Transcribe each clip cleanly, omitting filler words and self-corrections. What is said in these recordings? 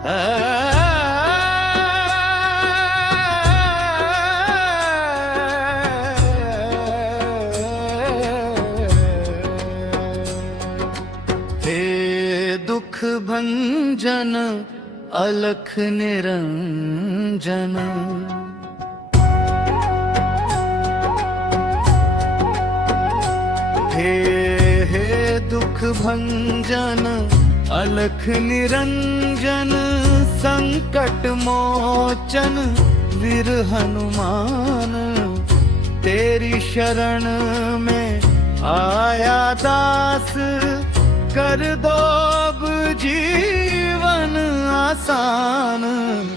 हे दुख भंजन अलख निरंजन, हे दुख भंजन अलख निरंजन, संकट मोचन वीर हनुमान। तेरी शरण में आया दास, कर दो अब जीवन आसान।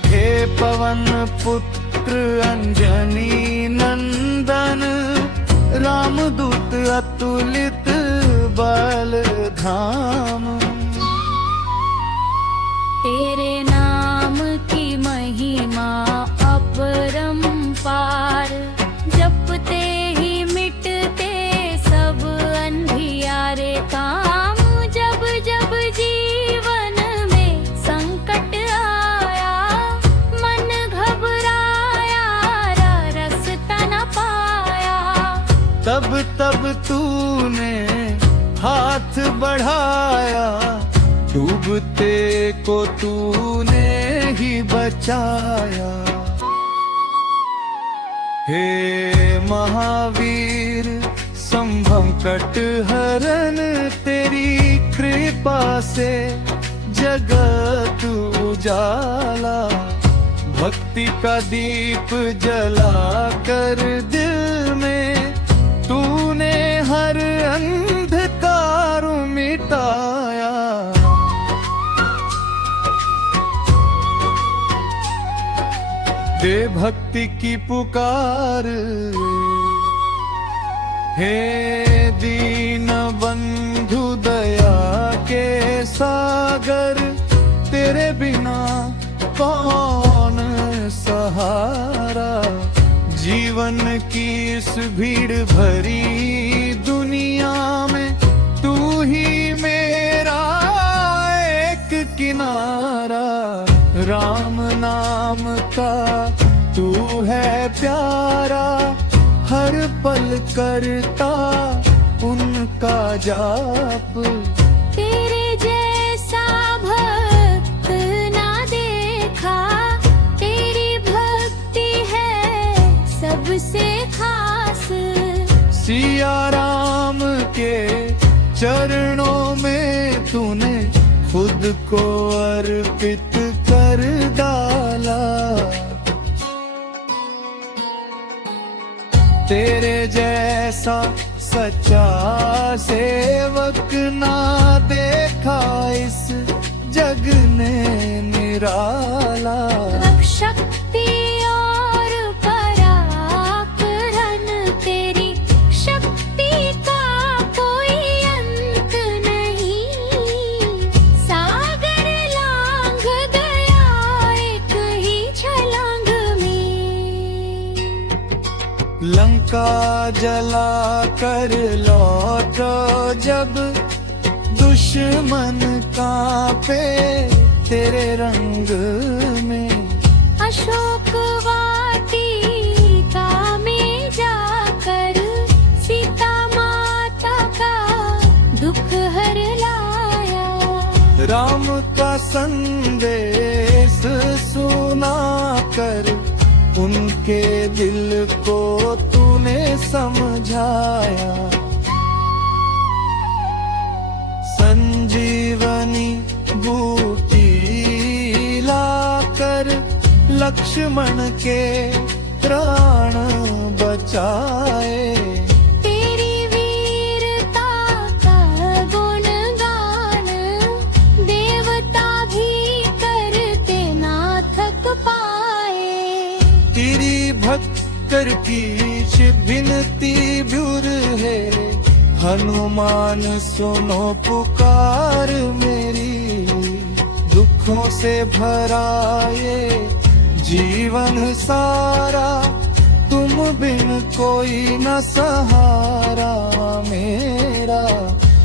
हे पवन पुत्र अंजनी नंदन, रामदूत अतुलित बल धाम। तेरे नाम की महिमा अपरंपार, जपते ही मिटते सब अंधियारे काम। जब जब जीवन में संकट आया, मन घबराया, रास्ता न पाया, तब तब तूने हाथ बढ़ाया, डूबते को तूने ही बचाया। हे महावीर संभव हरन, तेरी कृपा से जगत उजाला। भक्ति का दीप जला कर दिल में, तूने हर अंधकार मिटाया। दे भक्ति की पुकार, हे दीन बंधु दया के सागर। तेरे बिना कौन सहारा, जीवन की इस भीड़ भरी दुनिया में तू ही मेरा एक किनारा। राम नाम का तू है प्यारा, हर पल करता उनका जाप। तेरे जैसा भक्त ना देखा, तेरी भक्ति है सबसे खास। सिया राम के चरणों में तूने खुद को अर्पित कर डाला। तेरे जैसा सच्चा सेवक ना देखा इस जग ने निराला। अब शक्ति और पराक्रम, तेरी शक्ति का कोई अंत नहीं। सागर लांघ गया एक ही छलांग में। लंका जला कर लौटो जब, दुश्मन कांपे तेरे रंग में। अशोक वाटिका में जाकर सीता माता का दुख हर लाया। राम का संदेश सुना कर उनके दिल को तूने समझाया। संजीवनी बूटी लाकर लक्ष्मण के प्राण बचाए। तेरी वीरता का गुणगान देवता भी करते ना थक पाए। तेरी भक्तर की विनती व्युर है, हनुमान सुनो पुकार मेरी। दुखों से भरा ये जीवन सारा, तुम बिन कोई न सहारा मेरा।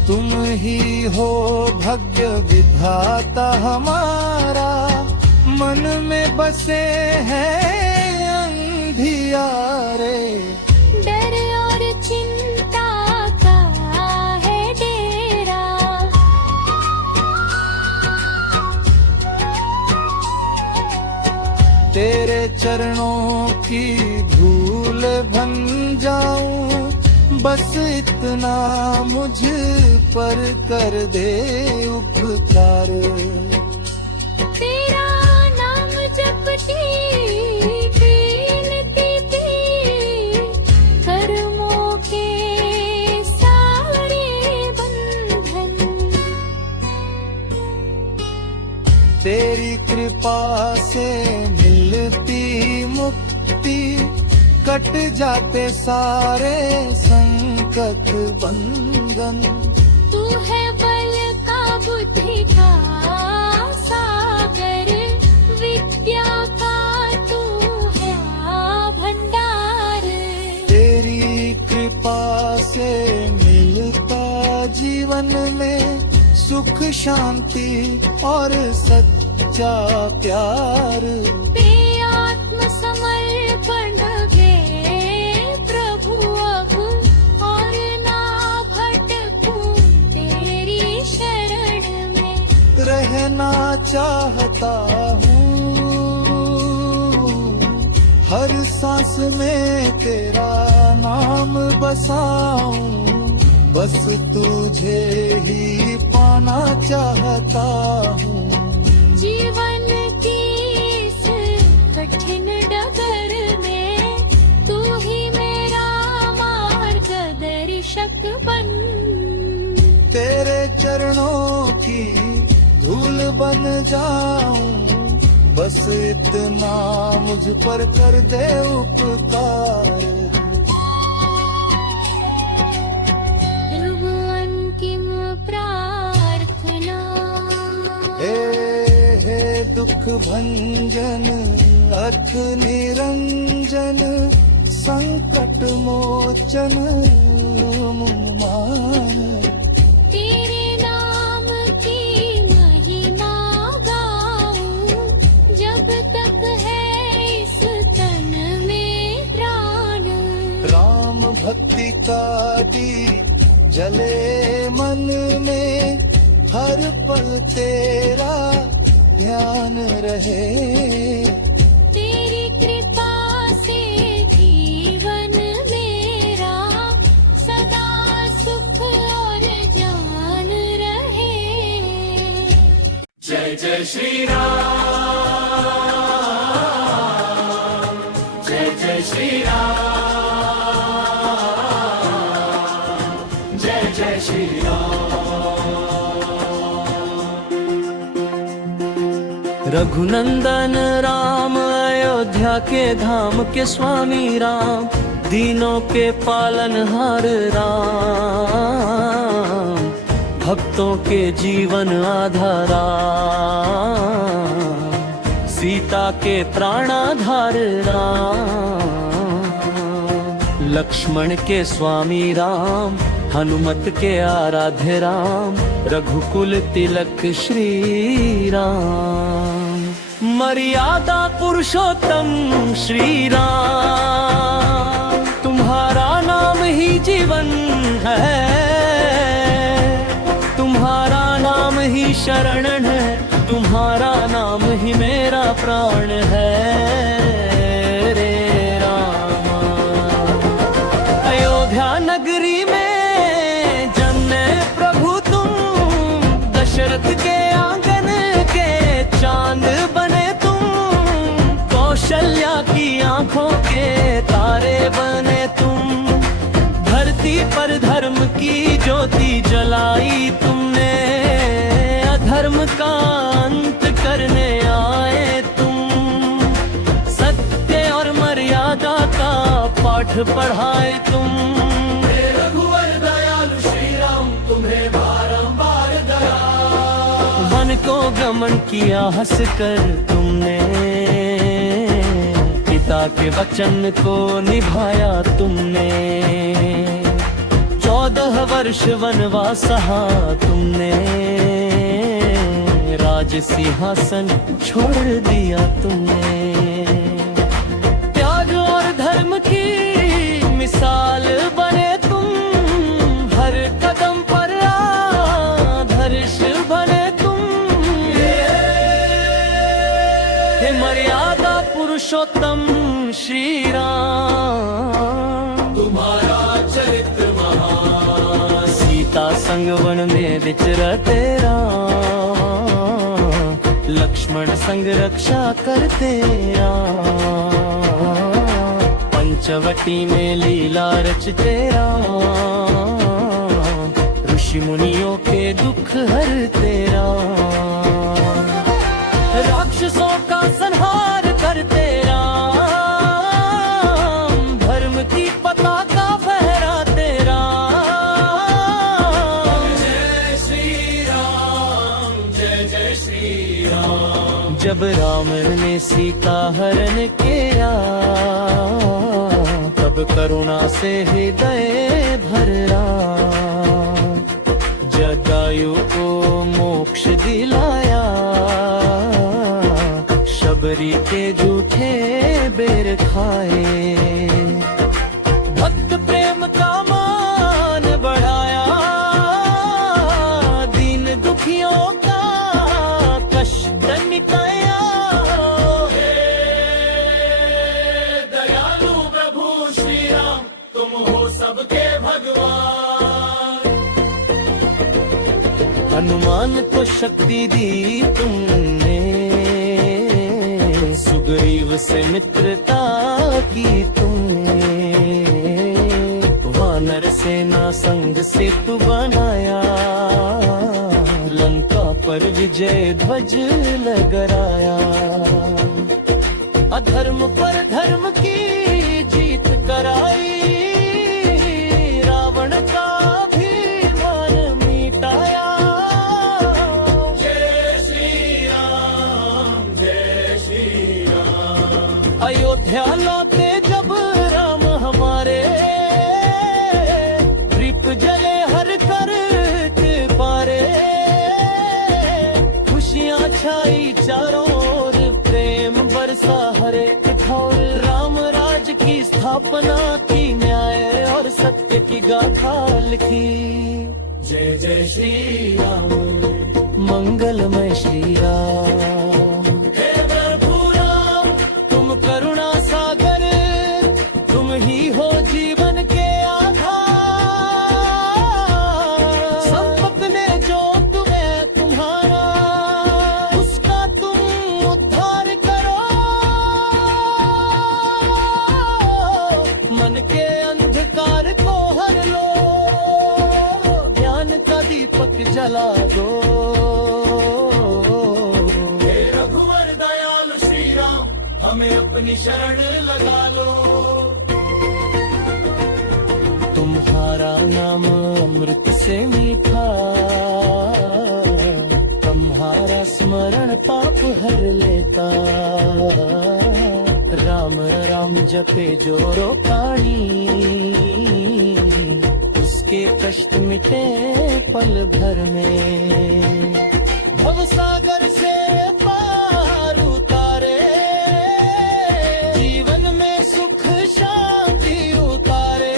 तुम ही हो भाग्य विधाता हमारा। मन में बसे हैं अंधियारे, डर और चिंता का है डेरा। तेरे चरणों की धूल बन जाऊं, बस इतना मुझ पर कर दे उपकार। तेरा नाम जपती कीर्ति की, कर्मों के सारे बंधन। तेरी कृपा से मिलती मुक्ति, कट जाते सारे संकट बंधन। तू है बल का बुद्धि का सागर, विद्या का तू है भंडार। तेरी कृपा से मिलता जीवन में सुख शांति और सच्चा प्यार। पे आत्म समर्पण गे प्रभु अब, और ना भटकूं तेरी शरण में। रहना चाहता हूँ हर सांस में तेरा नाम बसाऊं, बस तुझे ही पाना चाहता हूँ। जीवन की इस कठिन डगर में तू ही मेरा मार्गदर्शक बन। तेरे चरणों की धूल बन जाऊं, बस इतना मुझ पर कर दे उपकार। प्रभु अंतिम प्रार्थना। हे दुख भंजन अथ निरंजन, संकट मोचन मुमान। तेरे नाम की महिमा गाऊं, जब तक है इस तन में प्राण। राम भक्ति का दी जले मन में, हर पल तेरा ध्यान रहे। तेरी कृपा से जीवन मेरा सदा सुख और ज्ञान रहे। जय जय श्री राम, जय जय श्री राम, जय जय श्री राम। रघुनंदन राम, अयोध्या के धाम के स्वामी राम, दीनों के पालनहार राम, भक्तों के जीवन आधारा, सीता के प्राणाधार राम, लक्ष्मण के स्वामी राम, हनुमत के आराध्य राम, रघुकुल तिलक श्री राम। मर्यादा पुरुषोत्तम श्री राम, तुम्हारा नाम ही जीवन है, तुम्हारा नाम ही शरण है, तुम्हारा नाम ही मेरा प्राण है रे रामा। अयोध्या नगरी में जन्मे प्रभु तुम, दशरथ के आंगन के चांद बने तुम, कौशल्या की आंखों के तारे बने तुम, धरती पर धर्म की ज्योति जलाई तुमने, अधर्म का अंत करने आए तुम, सत्य और मर्यादा का पाठ पढ़ाए तुम। हे रघुवर दयालु श्री राम, तुम्हें बारंबार दया। वन को गमन किया हंस कर तुमने, पिता के वचन को निभाया तुमने, 14 वर्ष वनवास सहा तुमने, राज सिंहासन छोड़ दिया तुमने। त्याग और धर्म की मिसाल बने तुम, हर कदम पर आदर्श बने तुम। हे मर्यादा पुरुषोत्तम श्री राम, तुम्हारा चरित्र महान। सीता संग वन में विचरते राम, लक्ष्मण संग रक्षा करते राम। पंचवटी में लीला रचते राम, ऋषि मुनियों के दुख हरते राम। राक्षसों का संहार करते राम, धर्म की पताका फहराते राम। जय श्री राम, जय जय श्री राम। जब रावण ने सीता हरण किया, तब करुणा से हृदय भरा। जटायु को मोक्ष दिलाया, शबरी के झूठे बेर खाए। भक्त प्रेम का मान बढ़ाया, दीन दुखियों का कष्ट मिटाया। हे दयालु प्रभु श्री राम, तुम हो सबके भगवान। हनुमान को शक्ति दी तुमने, सुग्रीव से मित्रता की तुमने। वानर सेना संग सेतु बनाया, लंका पर विजय ध्वज लहराया। अधर्म पर धर्म की जीत कराई, रावण का अभिमान मिटाया। जय श्री राम, जय श्री राम। अयोध्या लौटे जब राम हमारे, दीप जले हर कर के पारे। खुशियाँ छाई चारों ओर, प्रेम बरसा हर एक ठौर। राम राज की स्थापना की, न्याय और सत्य की गाथा लिखी। जय जय श्री राम, मंगलमय श्री राम। हे प्रभु राम। तुम करुणा सागर, तुम ही हो जीवन के आधार। संपत ने जो तुम्हें तुम्हारा, उसका तुम उद्धार करो। मन के अंधकार को हर लो, ज्ञान का दीपक जला दो। हे रघुवर दयालु श्री राम, हमें अपनी शरण लगा लो। तुम्हारा नाम अमृत से मीठा, तुम्हारा स्मरण पाप हर लेता। राम राम जपे जो रोकाणी, उसके कष्ट मिटे पल भर में। भवसागर से पार उतारे, जीवन में सुख शांति उतारे।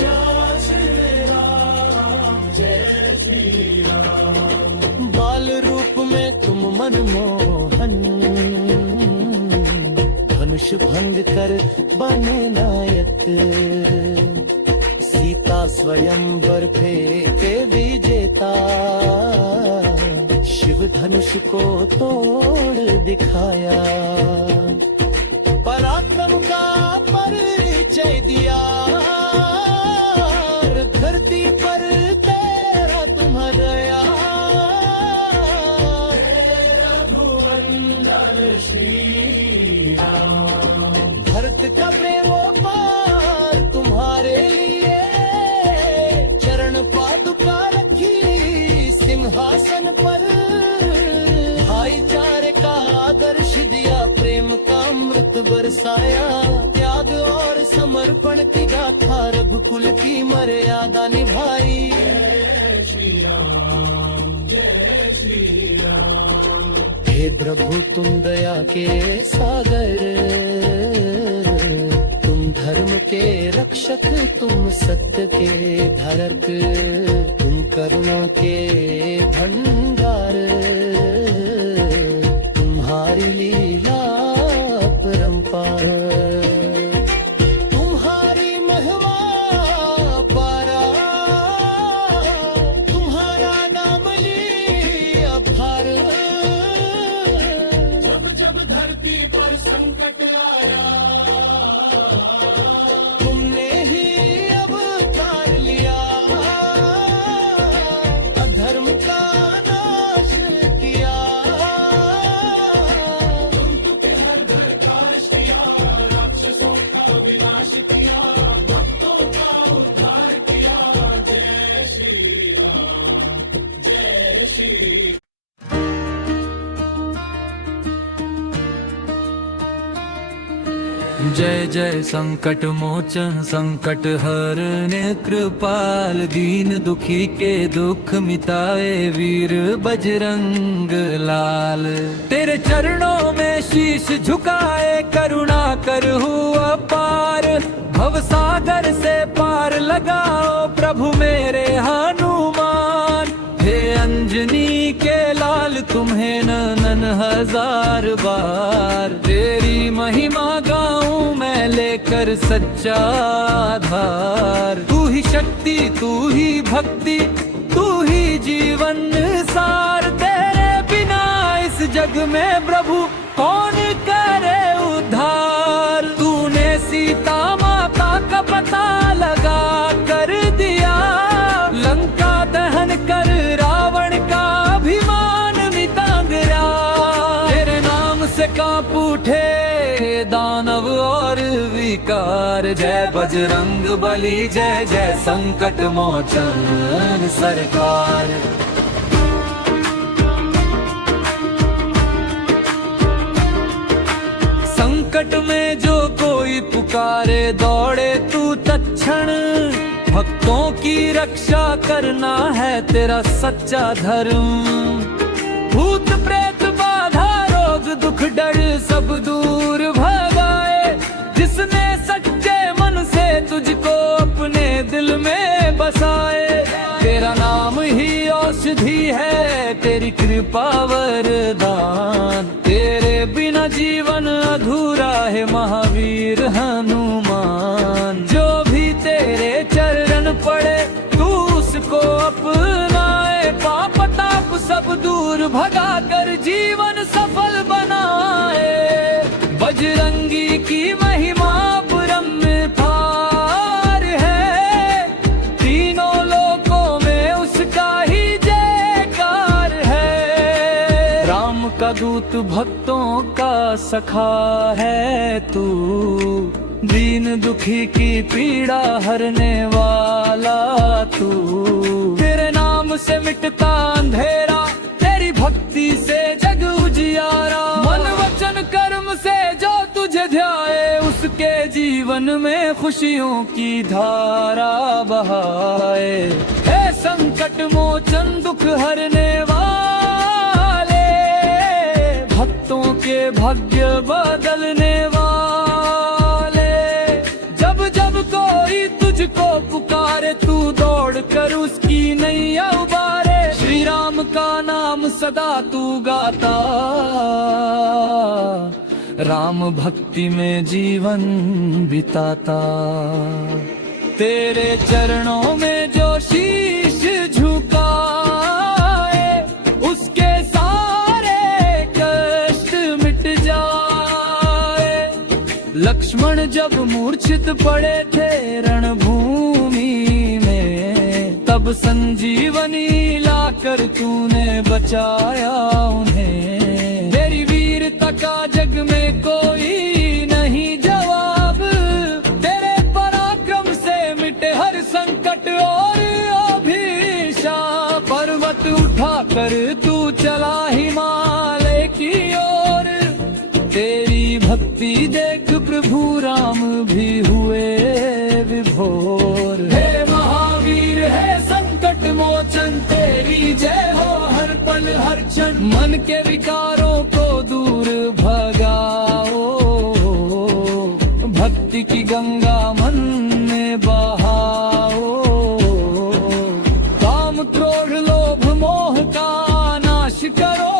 जय श्री राम, जय श्री राम। बाल रूप में तुम मनमोहन, धनुष भंग कर बने नायक। सीता स्वयंवर फेंके विजेता, शिव धनुष को तोड़ दिखाया। पराक्रम का परिचय दिया, धरती पर तेरा तुम्हारा। रघुवंदन श्री राम। भरत का प्रेमोपार तुम्हारे लिए, चरण पादुका रखी सिंहासन पर। भाईचारे का आदर्श दिया, प्रेम का अमृत बरसाया। त्याग और समर्पण की गाथा, रघुकुल की मर्यादा निभाई। जय श्री राम, जय हे प्रभु तुम दया के सागर, तुम धर्म के रक्षक, तुम सत्य के धारक, तुम करुणा के भंडार, तुम्हारी लीला परंपार, तुम्हारी महिमा पारा, तुम्हारा नाम लिया भार। जब जब धरती पर संकट आया, तुमने ही अवतार लिया, अधर्म का नाश किया, जंतु के हर घर का किया, राक्षसों का विनाश किया, भक्तों का उद्धार किया। जय श्री राम, जय श्री। जय जय संकट मोचन संकट हरने कृपाल, दीन दुखी के दुख मिटाए वीर बजरंग लाल। तेरे चरणों में शीश झुकाए करुणा कर हुआ पार, भव सागर से पार लगाओ प्रभु मेरे हनुमान। हे अंजनी के लाल तुम्हें ननन हजार बार, तेरी महिमा गाऊं मैं लेकर सच्चा आधार। तू ही शक्ति तू ही भक्ति तू ही जीवन सार, तेरे बिना इस जग में प्रभु कौन करे उद्धार। तूने सीता माता का पता लगा कर दिया, लंका दहन कर रावण का अभिमान मिटा गया। तेरे नाम से कांप उठे दानव और विकार, जय बजरंग बली जय जय संकट मोचन सरकार। संकट में जो कोई पुकारे दौड़े तू तत्क्षण, भक्तों की रक्षा करना है तेरा सच्चा धर्म। भूत प्रेत बाधा रोग दुख डर सब दूर भगाए, जिसने सच्चे मन से तुझको अपने दिल में बसाए। तेरा नाम ही औषधि है तेरी कृपा वरदान, तेरे बिना जीवन अधूरा है महावीर हनुमान। जो भी तेरे चरण पड़े तू उसको अपनाए, पाप ताप सब दूर भगा कर जीवन सफल बनाए। बजरंगी की महिमा परम्पार है, तीनों लोकों में उसका ही जयकार है। राम का दूत भक्तों का सखा है तू, दीन दुखी की पीड़ा हरने वाला तू। तेरे नाम से मिटता अंधेरा, तेरी भक्ति से जग उजियारा। मन वचन कर्म से जो तुझे ध्याए, उसके जीवन में खुशियों की धारा बहाए। हे संकट मोचन दुख हरने वाले, भक्तों के भाग्य बदलने वाले। जब जब कोई तुझको पुकारे तू दौड़ कर उसकी नैया उबारे। श्री राम का नाम सदा तू गाता, राम भक्ति में जीवन बिताता। तेरे चरणों में जो शीश झुकाए, उसके सारे कष्ट मिट जाए। लक्ष्मण जब मूर्छित पड़े थे रणभूमि में, तब संजीवनी लाकर तूने बचाया उन्हें। तेरी वीरता का जग में कोई नहीं जवाब, तेरे पराक्रम से मिटे हर संकट और अभिशाप। पर्वत उठाकर तू चला हिमालय की ओर, तेरी भक्ति देख प्रभु राम भी हुए विभोर। हे महावीर है संकट मोचन, तेरी जय हो हर पल जीवन हर क्षण मन के विकारों को दूर भगाओ, भक्ति की गंगा मन में बहाओ। काम क्रोध लोभ मोह का नाश करो,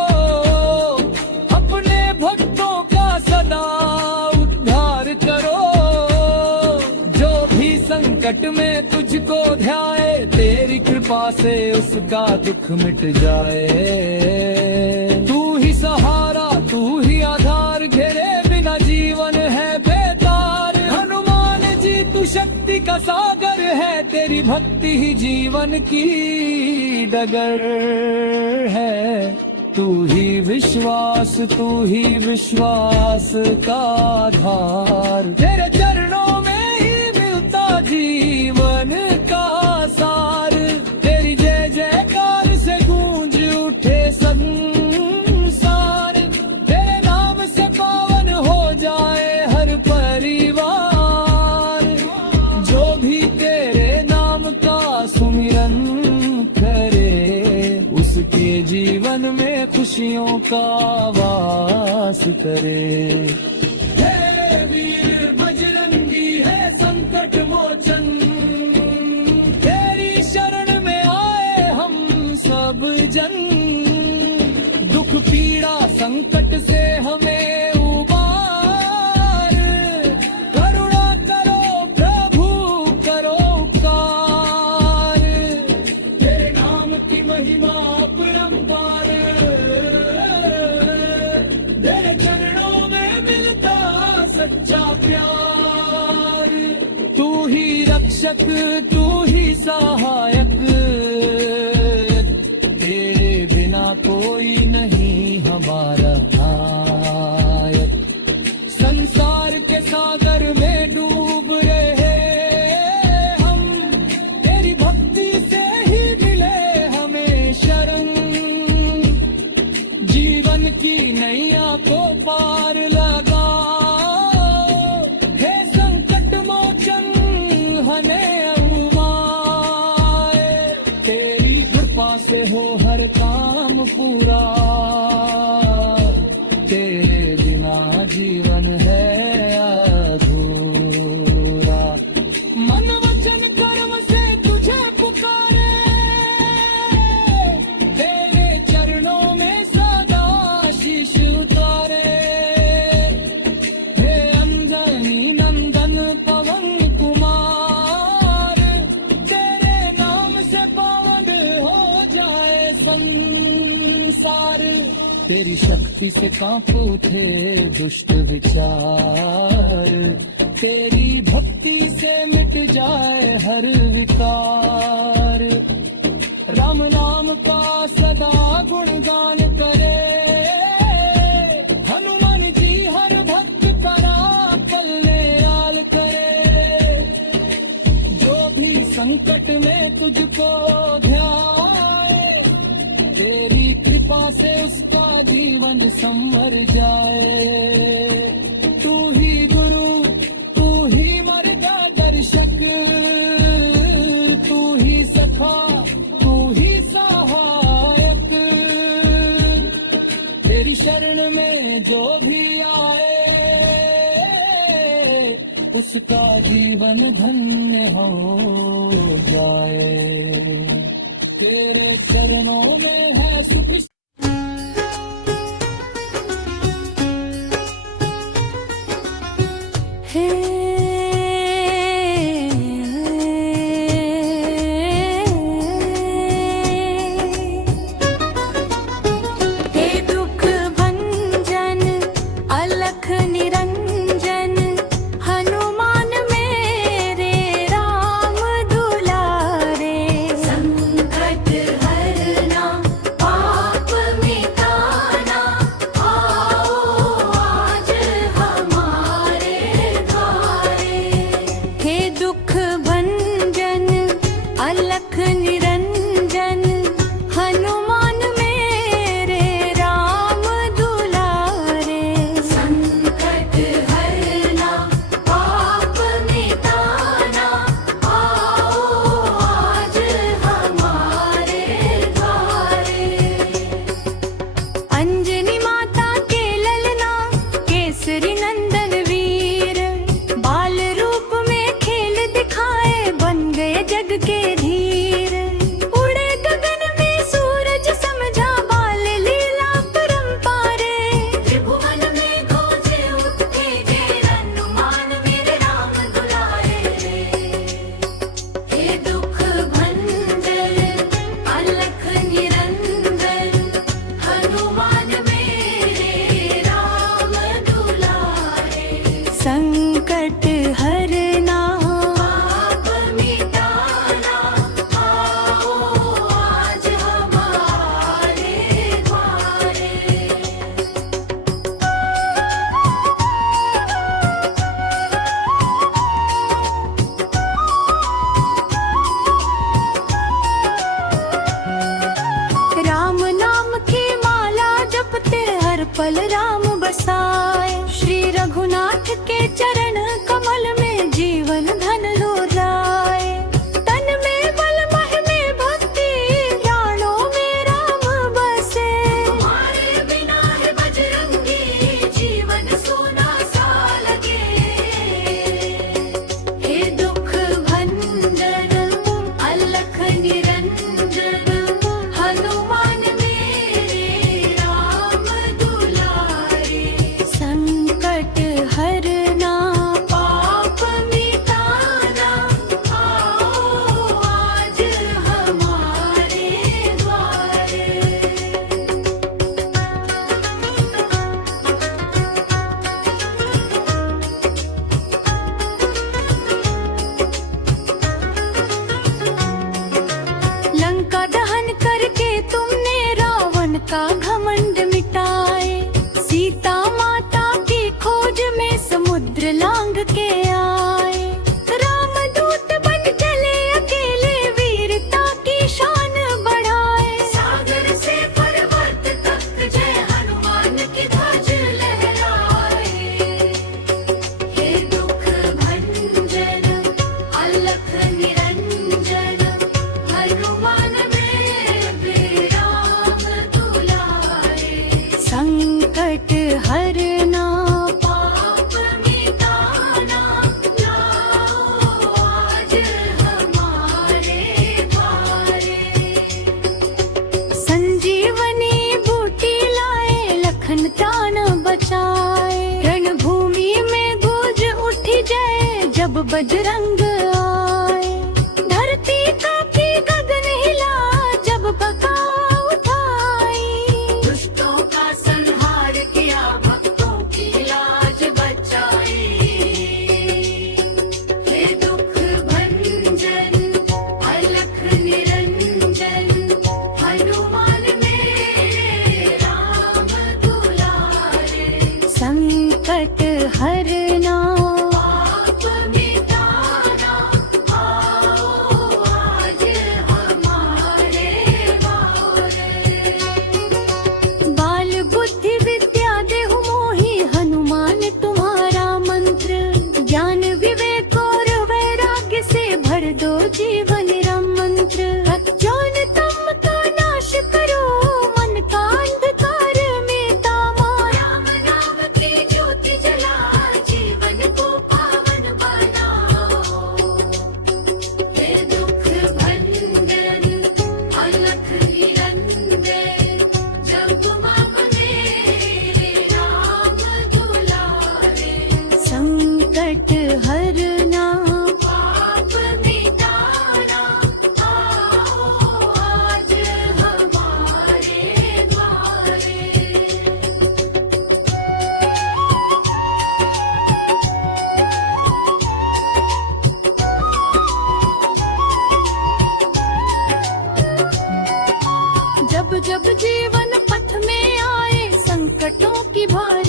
अपने भक्तों का सदा उद्धार करो। जो भी संकट में तुझको ध्याए, तेरी कृपा से उसका दुख मिट जाए। तू ही सहारा, तू ही आधार, घेरे बिना जीवन है बेकार। हनुमान जी तू शक्ति का सागर है, तेरी भक्ति ही जीवन की डगर है। तू ही विश्वास, तू ही विश्वास का आधार। तेरे चरणों में ही मिलता जीवन का सार। तेरी जय जयकार से गूंज उठे संसार। तेरे नाम से पावन हो जाए हर परिवार। जो भी तेरे नाम का सुमिरन करे, उसके जीवन में खुशियों का वास करे। हे वीर बजरंगी है संकट मोचन, तेरी शरण में आए हम सब जन। दुख पीड़ा संकट से हमें उबार। करुणा करो प्रभु करो उपकार। तेरे नाम की महिमा अपरंपार। तेरे चरणों में मिलता सच्चा प्यार। तू ही रक्षक, तू ही सहायक, तेरे बिना कोई नहीं हमारा नायक। संसार के सागर में डूब रहे हम, तेरी भक्ति से ही मिले हमें शरण। जीवन की नैया को पार लगाओ, हे संकट मोचन हने अवमाए। तेरी कृपा से हो हर काम पूरा, तेरे बिना जीवन है अधूरा। मन वचन कर्म से तुझे पुकारे, तेरे चरणों में सदा शीश उतारे। हे अंजनी नंदन पवन कुमार, तेरे नाम से पावन हो जाए संसार। तेरी शक्ति से कांप उठे दुष्ट विचार, तेरी भक्ति से मिट जाए हर विकार। राम नाम का सदा गुणगान करे, हनुमान जी हर भक्त करा कल्याण करे। जो भी संकट में तुझको ध्याए, तेरी कृपा से उसका जीवन संवर जाए। तू ही गुरु, तू ही मार्गदर्शक, तू ही सखा, तू ही सहायक। तेरी शरण में जो भी आए, उसका जीवन धन्य हो जाए। तेरे चरणों में है सुख। हे दुख भंजन अलख निरंजन, हनुमान मेरे राम दुलारे। संकट हरना पाप पल राम बसाए। श्री रघुनाथ के चरण कमल में जीवन धन लुराए। तन में बल मह में भक्ति प्राणों में राम बसे। तुम्हारे बिना है बजरंगी जीवन सोना सा लगे। हे दुख भंजन अलख निरंजन हनुमान मेरे राम दुलारे। संकट हरना पाप मिटाना आओ आज हमारे द्वारे। लंका दहन करके तुमने रावण का घमंड मिटाए। सीता माता की खोज में समुद्र लांग के आए। रामदूत बन चले अकेले वीरता की शान बढ़ाए। सागर से पर्वत तक जय हनुमान की ध्वज लहराए। हे दुख भंजन अलख निरंजन हनुमान मेरे राम दुलारे। संकट हरना पाप मिटाना लाओ आज हमारे द्वारे। संजीवनी बूटी लाए लखन प्राण बचाए। रणभूमि में गूंज उठी जय जब बजरंग आए। धरती कांपी गगन हिला जब बका उठाई। दुष्टों का संहार किया भक्तों की लाज बचाई। हे दुख भंजन अलख निरंजन हनुमान मेरे राम दुलारे। संकट हरना पाप मिटाना आओ आज हमारे द्वारे। बाल बुद्धि विद्या देहु मोहि हनुमान तुम्हारा मंत्र। ज्ञान विवेक और वैराग्य से भर दो जीवन राम मंत्र। अज्ञान तम का नाश करो मन का अंधकार मिटा। राम नाम की ज्योति जला जीवन को पावन बनाओ। हे दुख भंजन अलख निरंजन जब माम मेरे राम दुलारे। संकट हरना पाप मिटाना आओ आज हमारे द्वारे। जब जब जीवन पथ में आए संकटों की भारी